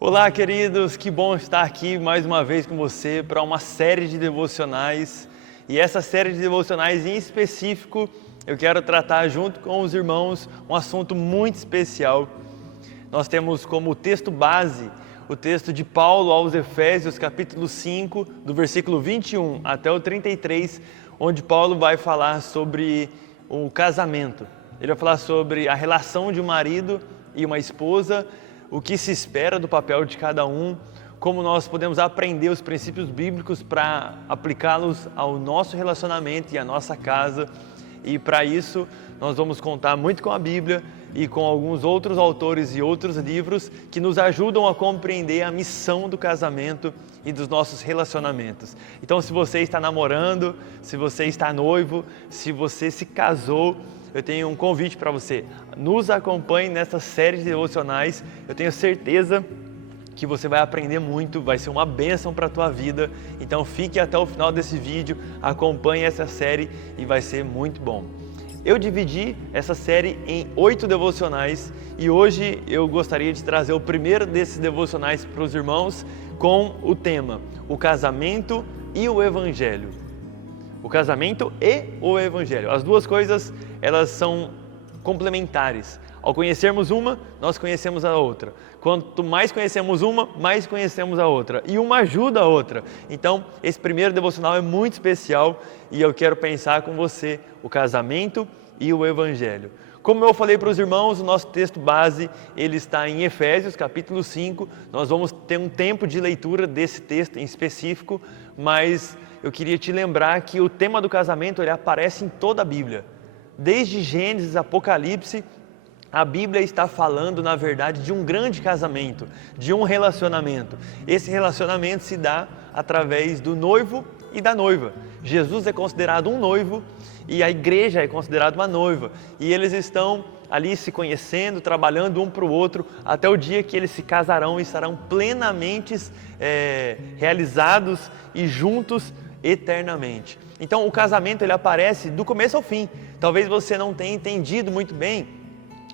Olá, queridos, que bom estar aqui mais uma vez com você para uma série de devocionais. E essa série de devocionais em específico, eu quero tratar junto com os irmãos um assunto muito especial. Nós temos como texto base o texto de Paulo aos Efésios, capítulo 5, do versículo 21 até o 33, onde Paulo vai falar sobre o casamento. Ele vai falar sobre a relação de um marido e uma esposa, o que se espera do papel de cada um, como nós podemos aprender os princípios bíblicos para aplicá-los ao nosso relacionamento e à nossa casa. E para isso nós vamos contar muito com a Bíblia e com alguns outros autores e outros livros que nos ajudam a compreender a missão do casamento e dos nossos relacionamentos. Então, se você está namorando, se você está noivo, se você se casou, eu tenho um convite para você. Nos acompanhe nessa série de devocionais. Eu tenho certeza que você vai aprender muito, vai ser uma bênção para a tua vida. Então fique até o final desse vídeo, acompanhe essa série e vai ser muito bom. Eu dividi essa série em 8 devocionais e hoje eu gostaria de trazer o primeiro desses devocionais para os irmãos com o tema: o casamento e o evangelho. O casamento e o evangelho. As duas coisas, elas são complementares. Ao conhecermos uma, nós conhecemos a outra. Quanto mais conhecemos uma, mais conhecemos a outra. E uma ajuda a outra. Então, esse primeiro devocional é muito especial e eu quero pensar com você o casamento e o evangelho. Como eu falei para os irmãos, o nosso texto base, ele está em Efésios, capítulo 5. Nós vamos ter um tempo de leitura desse texto em específico, mas eu queria te lembrar que o tema do casamento ele aparece em toda a Bíblia. Desde Gênesis, Apocalipse, a Bíblia está falando, na verdade, de um grande casamento, de um relacionamento. Esse relacionamento se dá através do noivo e da noiva. Jesus é considerado um noivo e a igreja é considerada uma noiva. E eles estão ali se conhecendo, trabalhando um para o outro, até o dia que eles se casarão e estarão plenamente realizados e juntos eternamente. Então o casamento ele aparece do começo ao fim. Talvez você não tenha entendido muito bem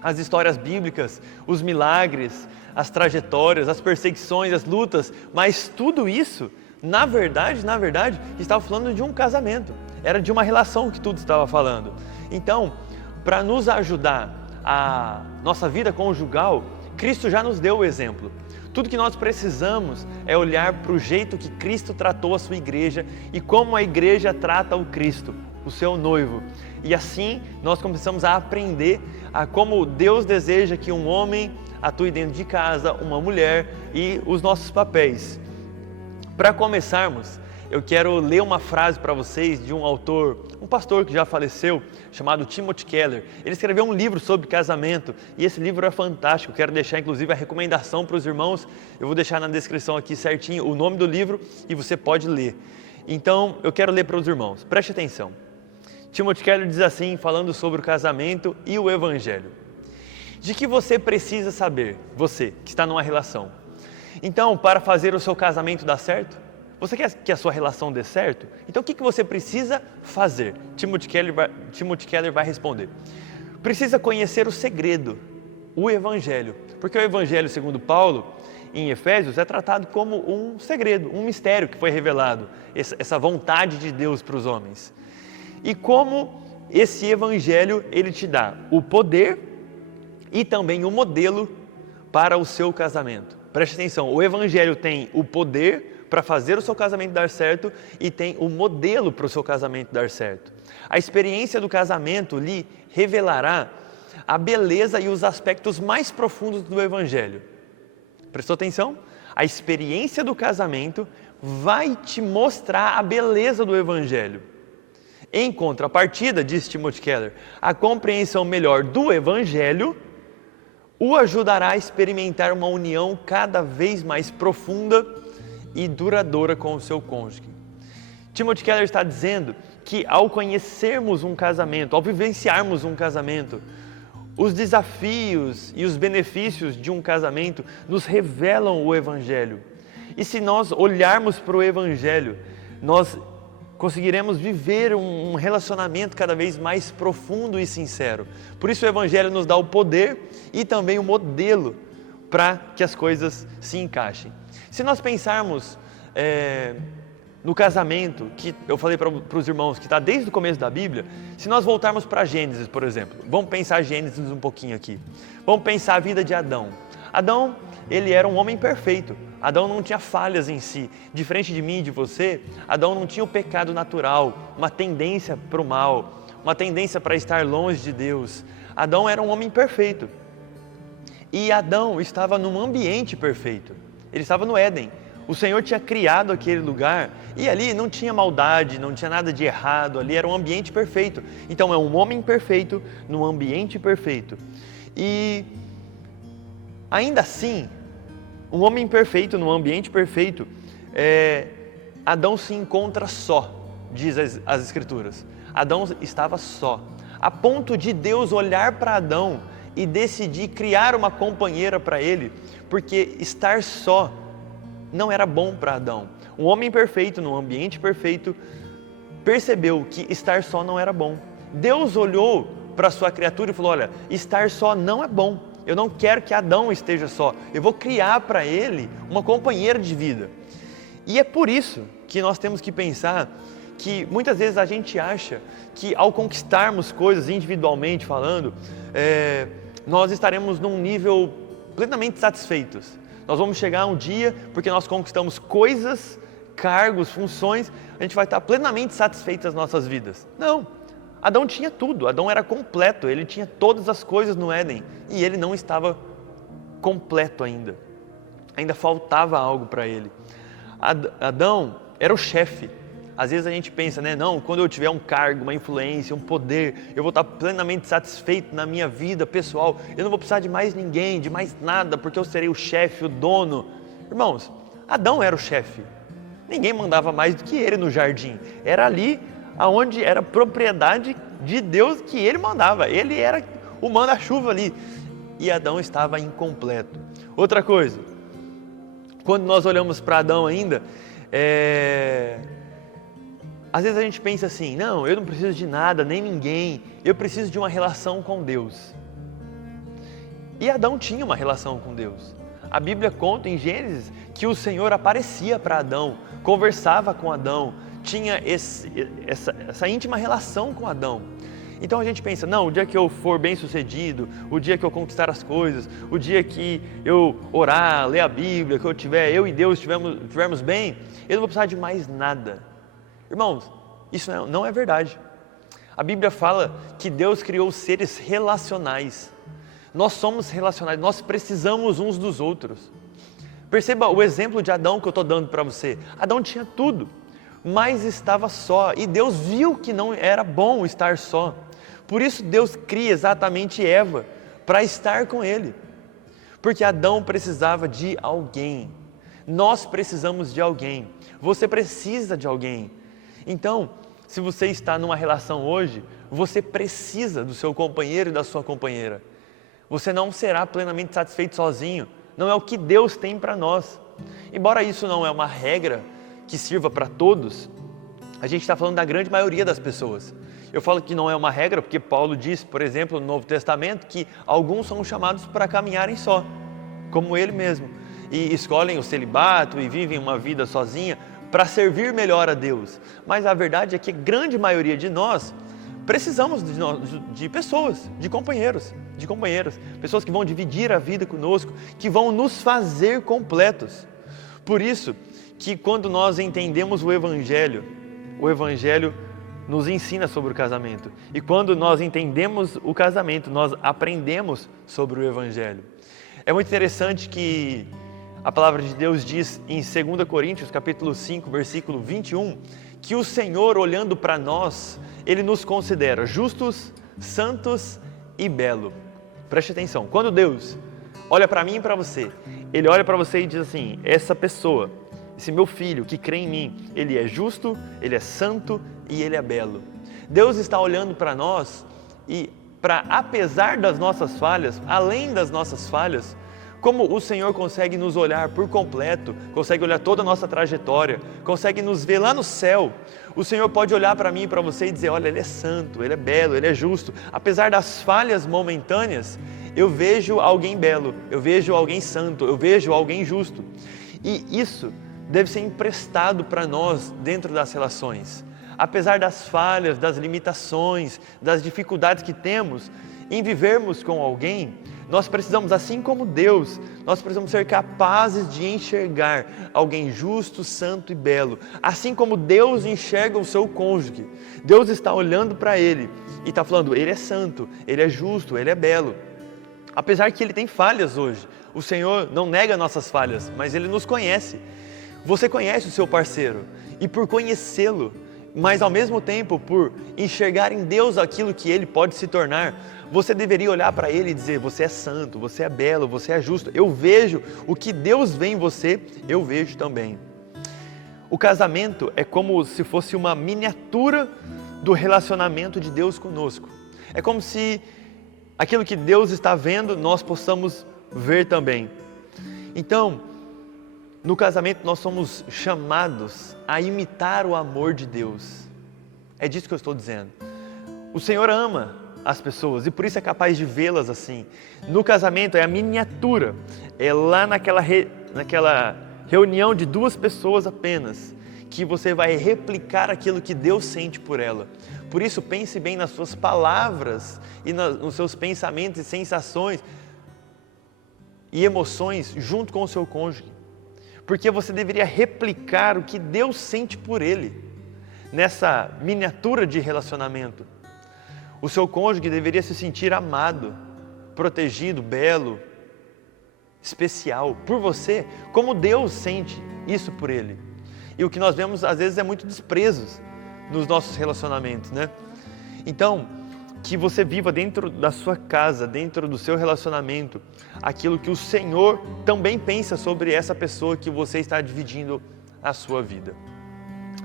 as histórias bíblicas, os milagres, as trajetórias, as perseguições, as lutas, mas tudo isso, na verdade, estava falando de um casamento. Era de uma relação que tudo estava falando. Então, para nos ajudar a nossa vida conjugal, Cristo já nos deu o exemplo. Tudo que nós precisamos é olhar para o jeito que Cristo tratou a sua igreja e como a igreja trata o Cristo, o seu noivo. E assim nós começamos a aprender a como Deus deseja que um homem atue dentro de casa, uma mulher e os nossos papéis. Para começarmos, eu quero ler uma frase para vocês de um autor, um pastor que já faleceu, chamado Timothy Keller. Ele escreveu um livro sobre casamento e esse livro é fantástico. Eu quero deixar inclusive a recomendação para os irmãos. Eu vou deixar na descrição aqui certinho o nome do livro e você pode ler. Então eu quero ler para os irmãos. Preste atenção. Timothy Keller diz assim, falando sobre o casamento e o evangelho: de que você precisa saber, você que está numa relação. Então, para fazer o seu casamento dar certo, você quer que a sua relação dê certo? Então o que você precisa fazer? Timothy Keller vai responder: precisa conhecer o segredo, o evangelho. Porque o evangelho, segundo Paulo, em Efésios, é tratado como um segredo, um mistério que foi revelado, essa vontade de Deus para os homens. E como esse evangelho, ele te dá o poder e também o modelo para o seu casamento. Preste atenção, o evangelho tem o poder para fazer o seu casamento dar certo e tem o modelo para o seu casamento dar certo. A experiência do casamento lhe revelará a beleza e os aspectos mais profundos do evangelho. Prestou atenção? A experiência do casamento vai te mostrar a beleza do evangelho. Em contrapartida, diz Timothy Keller, a compreensão melhor do evangelho o ajudará a experimentar uma união cada vez mais profunda e duradoura com o seu cônjuge. Timothy Keller está dizendo que ao conhecermos um casamento, ao vivenciarmos um casamento, os desafios e os benefícios de um casamento nos revelam o evangelho. E se nós olharmos para o evangelho, nós conseguiremos viver um relacionamento cada vez mais profundo e sincero. Por isso o evangelho nos dá o poder e também o modelo para que as coisas se encaixem. Se nós pensarmos no casamento, que eu falei para os irmãos, que está desde o começo da Bíblia, se nós voltarmos para Gênesis, por exemplo, vamos pensar Gênesis um pouquinho aqui, vamos pensar a vida de Adão. Adão, ele era um homem perfeito, Adão não tinha falhas em si, diferente de mim e de você, Adão não tinha o pecado natural, uma tendência para o mal, uma tendência para estar longe de Deus. Adão era um homem perfeito, e Adão estava num ambiente perfeito, ele estava no Éden. O Senhor tinha criado aquele lugar e ali não tinha maldade, não tinha nada de errado, ali era um ambiente perfeito. Então é um homem perfeito num ambiente perfeito. E ainda assim, um homem perfeito num ambiente perfeito, Adão se encontra só, diz as Escrituras. Adão estava só, a ponto de Deus olhar para Adão e decidir criar uma companheira para ele, porque estar só não era bom para Adão. Um homem perfeito, num ambiente perfeito, percebeu que estar só não era bom. Deus olhou para a sua criatura e falou: olha, estar só não é bom. Eu não quero que Adão esteja só. Eu vou criar para ele uma companheira de vida. E é por isso que nós temos que pensar que muitas vezes a gente acha que ao conquistarmos coisas individualmente falando, nós estaremos num nível plenamente satisfeitos. Nós vamos chegar um dia, porque nós conquistamos coisas, cargos, funções, a gente vai estar plenamente satisfeito das nossas vidas. Não, Adão tinha tudo, Adão era completo, ele tinha todas as coisas no Éden, e ele não estava completo ainda faltava algo para ele. Adão era o chefe. Às vezes a gente pensa, né? Não, quando eu tiver um cargo, uma influência, um poder, eu vou estar plenamente satisfeito na minha vida pessoal. Eu não vou precisar de mais ninguém, de mais nada, porque eu serei o chefe, o dono. Irmãos, Adão era o chefe. Ninguém mandava mais do que ele no jardim. Era ali onde era propriedade de Deus que ele mandava. Ele era o manda-chuva ali. E Adão estava incompleto. Outra coisa, quando nós olhamos para Adão ainda, às vezes a gente pensa assim, não, eu não preciso de nada, nem ninguém, eu preciso de uma relação com Deus. E Adão tinha uma relação com Deus. A Bíblia conta em Gênesis que o Senhor aparecia para Adão, conversava com Adão, tinha essa íntima relação com Adão. Então a gente pensa, não, o dia que eu for bem sucedido, o dia que eu conquistar as coisas, o dia que eu orar, ler a Bíblia, que eu e Deus estivermos bem, eu não vou precisar de mais nada. Irmãos, isso não é verdade. A Bíblia fala que Deus criou seres relacionais. Nós somos relacionais, nós precisamos uns dos outros. Perceba o exemplo de Adão que eu estou dando para você. Adão tinha tudo, mas estava só. E Deus viu que não era bom estar só. Por isso Deus cria exatamente Eva, para estar com ele. Porque Adão precisava de alguém. Nós precisamos de alguém. Você precisa de alguém. Então, se você está numa relação hoje, você precisa do seu companheiro e da sua companheira. Você não será plenamente satisfeito sozinho. Não é o que Deus tem para nós. Embora isso não é uma regra que sirva para todos, a gente está falando da grande maioria das pessoas. Eu falo que não é uma regra porque Paulo diz, por exemplo, no Novo Testamento, que alguns são chamados para caminharem só, como ele mesmo, e escolhem o celibato e vivem uma vida sozinha, para servir melhor a Deus. Mas a verdade é que a grande maioria de nós precisamos de pessoas, de companheiros, de companheiras, pessoas que vão dividir a vida conosco, que vão nos fazer completos. Por isso que quando nós entendemos o Evangelho nos ensina sobre o casamento. E quando nós entendemos o casamento, nós aprendemos sobre o Evangelho. É muito interessante que a palavra de Deus diz em 2 Coríntios, capítulo 5, versículo 21, que o Senhor, olhando para nós, Ele nos considera justos, santos e belos. Preste atenção, quando Deus olha para mim e para você, Ele olha para você e diz assim, essa pessoa, esse meu filho que crê em mim, ele é justo, ele é santo e ele é belo. Deus está olhando para nós e apesar das nossas falhas, além das nossas falhas, como o Senhor consegue nos olhar por completo, consegue olhar toda a nossa trajetória, consegue nos ver lá no céu. O Senhor pode olhar para mim e para você e dizer, olha, Ele é santo, Ele é belo, Ele é justo. Apesar das falhas momentâneas, eu vejo alguém belo, eu vejo alguém santo, eu vejo alguém justo. E isso deve ser emprestado para nós dentro das relações. Apesar das falhas, das limitações, das dificuldades que temos em vivermos com alguém, nós precisamos, assim como Deus, nós precisamos ser capazes de enxergar alguém justo, santo e belo. Assim como Deus enxerga o seu cônjuge, Deus está olhando para ele e está falando, ele é santo, ele é justo, ele é belo. Apesar que ele tem falhas hoje, o Senhor não nega nossas falhas, mas Ele nos conhece. Você conhece o seu parceiro e por conhecê-lo, mas ao mesmo tempo por enxergar em Deus aquilo que ele pode se tornar, você deveria olhar para ele e dizer, você é santo, você é belo, você é justo. Eu vejo o que Deus vê em você, eu vejo também. O casamento é como se fosse uma miniatura do relacionamento de Deus conosco. É como se aquilo que Deus está vendo, nós possamos ver também. Então, no casamento nós somos chamados a imitar o amor de Deus. É disso que eu estou dizendo. O Senhor ama as pessoas e por isso é capaz de vê-las assim. No casamento é a miniatura, é lá naquela reunião de duas pessoas apenas, que você vai replicar aquilo que Deus sente por ela. Por isso pense bem nas suas palavras e nos seus pensamentos e sensações e emoções junto com o seu cônjuge. Porque você deveria replicar o que Deus sente por ele, nessa miniatura de relacionamento. O seu cônjuge deveria se sentir amado, protegido, belo, especial por você, como Deus sente isso por ele. E o que nós vemos às vezes é muito desprezo nos nossos relacionamentos, né? Então, que você viva dentro da sua casa, dentro do seu relacionamento, aquilo que o Senhor também pensa sobre essa pessoa que você está dividindo a sua vida.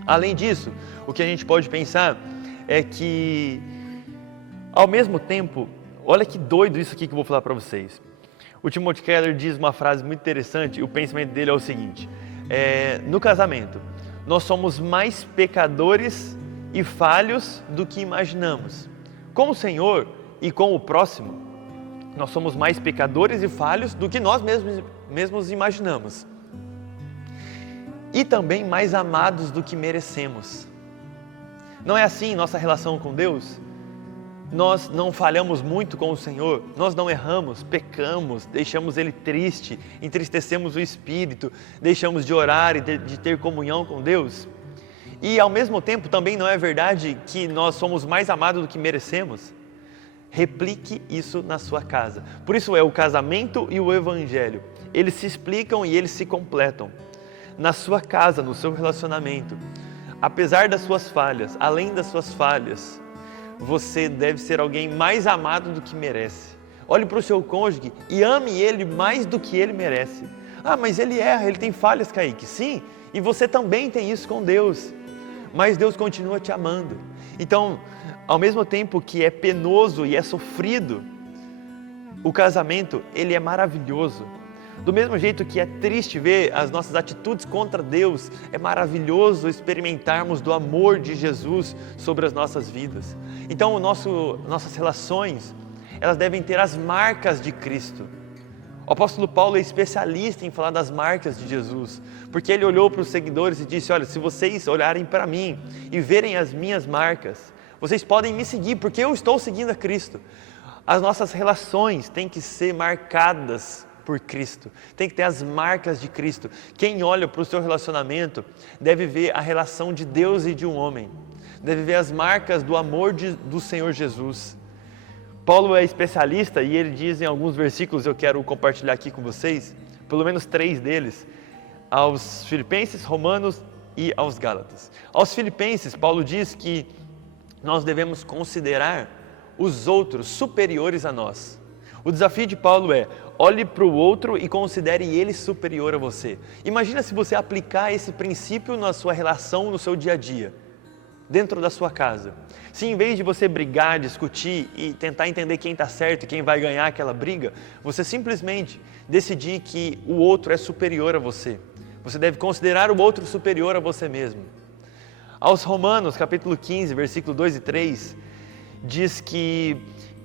Além disso, o que a gente pode pensar é que, ao mesmo tempo, olha que doido isso aqui que eu vou falar para vocês. O Timothy Keller diz uma frase muito interessante, e o pensamento dele é o seguinte, no casamento, nós somos mais pecadores e falhos do que imaginamos. Com o Senhor e com o próximo, nós somos mais pecadores e falhos do que nós mesmos imaginamos. E também mais amados do que merecemos. Não é assim nossa relação com Deus? Nós não falhamos muito com o Senhor, nós não erramos, pecamos, deixamos Ele triste, entristecemos o Espírito, deixamos de orar e de ter comunhão com Deus. E ao mesmo tempo também não é verdade que nós somos mais amados do que merecemos? Replique isso na sua casa. Por isso é o casamento e o evangelho. Eles se explicam e eles se completam. Na sua casa, no seu relacionamento, apesar das suas falhas, além das suas falhas, você deve ser alguém mais amado do que merece. Olhe para o seu cônjuge e ame ele mais do que ele merece. Ah, mas ele erra, ele tem falhas, Kaique. Sim, e você também tem isso com Deus. Mas Deus continua te amando. Então, ao mesmo tempo que é penoso e é sofrido, o casamento, ele é maravilhoso. Do mesmo jeito que é triste ver as nossas atitudes contra Deus, é maravilhoso experimentarmos do amor de Jesus sobre as nossas vidas. Então, nossas relações, elas devem ter as marcas de Cristo. O apóstolo Paulo é especialista em falar das marcas de Jesus, porque ele olhou para os seguidores e disse, olha, se vocês olharem para mim e verem as minhas marcas, vocês podem me seguir, porque eu estou seguindo a Cristo. As nossas relações têm que ser marcadas por Cristo, tem que ter as marcas de Cristo. Quem olha para o seu relacionamento deve ver a relação de Deus e de um homem, deve ver as marcas do amor do Senhor Jesus. Paulo é especialista e ele diz em alguns versículos, eu quero compartilhar aqui com vocês, pelo menos 3 deles, aos Filipenses, Romanos e aos Gálatas. Aos Filipenses, Paulo diz que nós devemos considerar os outros superiores a nós. O desafio de Paulo é, olhe para o outro e considere ele superior a você. Imagina se você aplicar esse princípio na sua relação, no seu dia a dia, dentro da sua casa. Se em vez de você brigar, discutir e tentar entender quem está certo e quem vai ganhar aquela briga, você simplesmente decidir que o outro é superior a você. Você deve considerar o outro superior a você mesmo. Aos Romanos, capítulo 15, versículo 2 e 3, diz que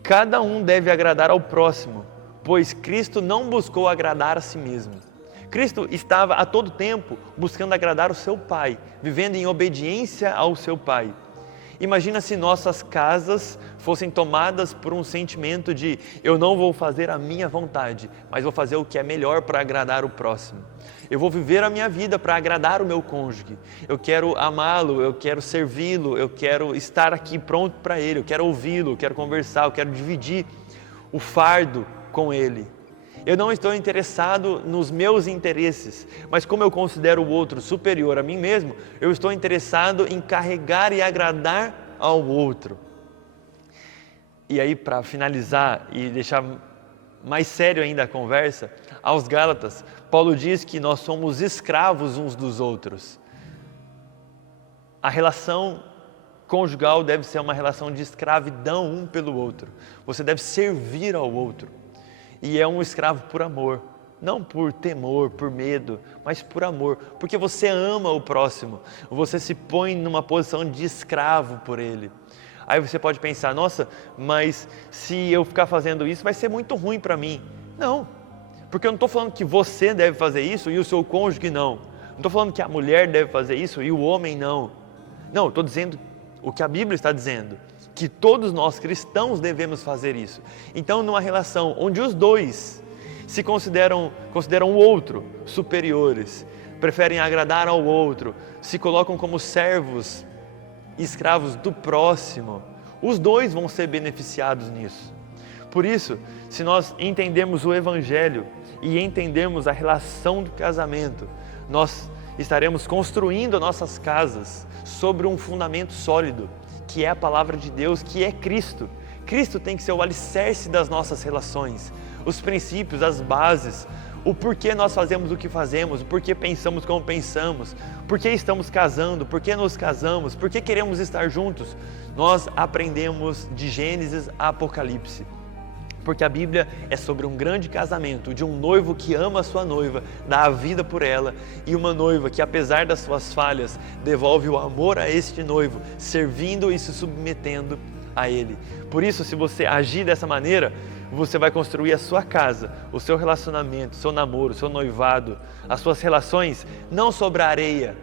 cada um deve agradar ao próximo pois Cristo não buscou agradar a si mesmo. Cristo estava a todo tempo buscando agradar o seu Pai, vivendo em obediência ao seu Pai. Imagina se nossas casas fossem tomadas por um sentimento de eu não vou fazer a minha vontade, mas vou fazer o que é melhor para agradar o próximo. Eu vou viver a minha vida para agradar o meu cônjuge. Eu quero amá-lo, eu quero servi-lo, eu quero estar aqui pronto para ele, eu quero ouvi-lo, eu quero conversar, eu quero dividir o fardo com ele. Eu não estou interessado nos meus interesses, mas como eu considero o outro superior a mim mesmo, eu estou interessado em carregar e agradar ao outro. E aí, para finalizar e deixar mais sério ainda a conversa, aos Gálatas, Paulo diz que nós somos escravos uns dos outros. A relação conjugal deve ser uma relação de escravidão um pelo outro. Você deve servir ao outro. E é um escravo por amor, não por temor, por medo, mas por amor, porque você ama o próximo, você se põe numa posição de escravo por ele. Aí você pode pensar, nossa, mas se eu ficar fazendo isso vai ser muito ruim para mim. Não, porque eu não estou falando que você deve fazer isso e o seu cônjuge não. Não estou falando que a mulher deve fazer isso e o homem não. Não, estou dizendo o que a Bíblia está dizendo, que todos nós cristãos devemos fazer isso. Então, numa relação onde os dois se consideram o outro superiores, preferem agradar ao outro, se colocam como servos e escravos do próximo, os dois vão ser beneficiados nisso. Por isso, se nós entendemos o Evangelho e entendemos a relação do casamento, nós estaremos construindo nossas casas sobre um fundamento sólido, que é a palavra de Deus, que é Cristo. Cristo tem que ser o alicerce das nossas relações, os princípios, as bases, o porquê nós fazemos o que fazemos, o porquê pensamos como pensamos, porquê estamos casando, porquê nos casamos, porquê queremos estar juntos. Nós aprendemos de Gênesis a Apocalipse. Porque a Bíblia é sobre um grande casamento, de um noivo que ama a sua noiva, dá a vida por ela, e uma noiva que, apesar das suas falhas, devolve o amor a este noivo, servindo e se submetendo a ele. Por isso, se você agir dessa maneira, você vai construir a sua casa, o seu relacionamento, o seu namoro, o seu noivado, as suas relações, não sobre a areia,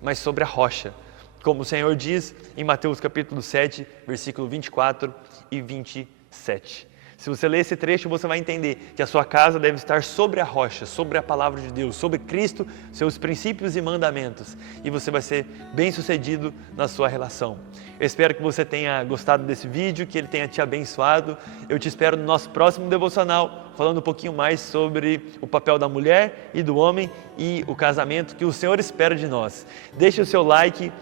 mas sobre a rocha. Como o Senhor diz em Mateus capítulo 7, versículo 24 e 27. Se você ler esse trecho, você vai entender que a sua casa deve estar sobre a rocha, sobre a palavra de Deus, sobre Cristo, seus princípios e mandamentos. E você vai ser bem-sucedido na sua relação. Eu espero que você tenha gostado desse vídeo, que ele tenha te abençoado. Eu te espero no nosso próximo devocional, falando um pouquinho mais sobre o papel da mulher e do homem e o casamento que o Senhor espera de nós. Deixe o seu like,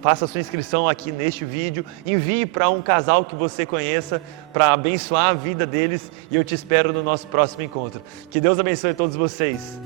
faça a sua inscrição aqui neste vídeo, envie para um casal que você conheça para abençoar a vida deles e eu te espero no nosso próximo encontro. Que Deus abençoe todos vocês.